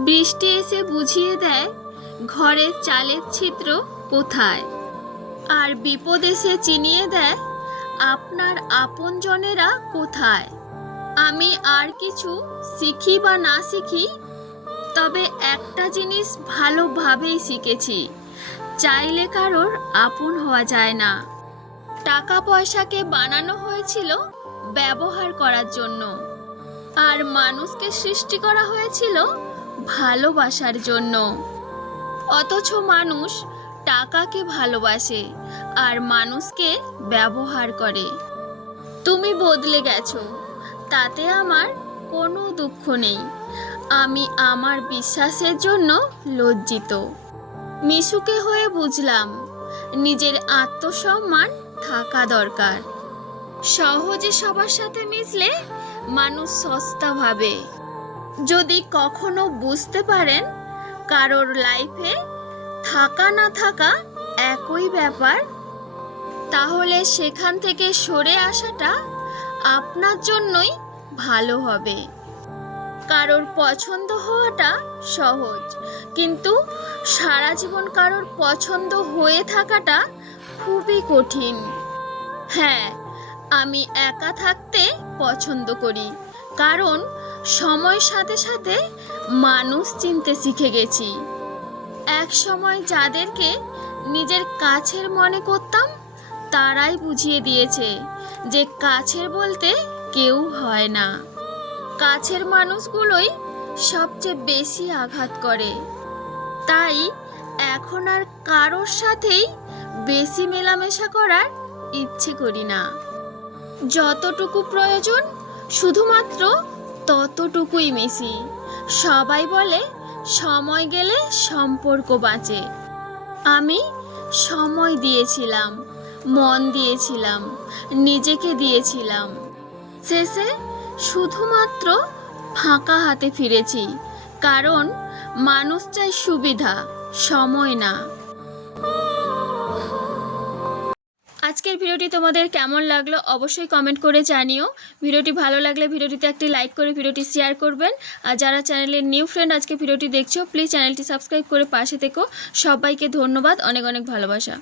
বৃষ্টি এসে বুঝিয়ে দেয়, ঘরের চালের ছিদ্র কোথায়। আর বিপদ এসে চিনিয়ে দেয়, আপনার আপনজনেরা কোথায়। আমি আর কিছু শিখি বা না শিখি, তবে একটা জিনিস ভালোভাবেই শিখেছি, চাইলে কারোর আপন হওয়া যায় না। টাকা পয়সাকে বানানো হয়েছিল ব্যবহার করার জন্য। আর মানুষকে সৃষ্টি করা হয়েছিল ভালোবাসার জন্য। অথচ মানুষ টাকাকে ভালোবাসে আর মানুষকে ব্যবহার করে। তুমি বদলে গেছো। তাতে আমার কোনো দুঃখ নেই। আমি আমার বিশ্বাসের জন্য লজ্জিত। মিশুকে হয়ে বুঝলাম, নিজের আত্মসম্মান থাকা দরকার। সহজে সবার সাথে মিশলে মানুষ সস্তা ভাবে যদি কখনো বুঝতে পারেন কারোর লাইফে থাকা না থাকা একই ব্যাপার, তাহলে সেখান থেকে সরে আসাটা আপনার জন্যই ভালো হবে। কারোর পছন্দ হওয়াটা সহজ, কিন্তু সারা জীবন কারোর পছন্দ হয়ে থাকাটা খুবই কঠিন। হ্যাঁ আমি একা থাকতে পছন্দ করি, কারণ সময়ের সাথে সাথে মানুষ চিনতে শিখে গেছি। এক সময় যাদেরকে নিজের কাছের মনে করতাম, তারাই বুঝিয়ে দিয়েছে যে কাছের বলতে কেউ হয় না। কাছের মানুষগুলোই সবচেয়ে বেশি আঘাত করে। তাই এখন আর কারোর সাথেই বেশি মেলামেশা করার ইচ্ছে করি না। যতটুকু প্রয়োজন, শুধুমাত্র ততটুকুই মেশি সবাই বলে, সময় গেলে সম্পর্ক বাঁচে। আমি সময় দিয়েছিলাম, মন দিয়েছিলাম, নিজেকে দিয়েছিলাম। শেষে শুধুমাত্র ফাঁকা হাতে ফিরেছি, কারণ মানুষ চাই সুবিধা, সময় না। আজকের ভিডিওটি তোমাদের কেমন লাগল অবশ্যই কমেন্ট করে জানিও। ভিডিওটি ভালো লাগলে ভিডিওটিতে একটি লাইক করে ভিডিওটি শেয়ার করবেন। আর যারা চ্যানেলের নিউ ফ্রেন্ড আজকে ভিডিওটি দেখছ প্লিজ চ্যানেলটি সাবস্ক্রাইব করে পাশে থেকো। সবাইকে ধন্যবাদ, অনেক অনেক ভালোবাসা।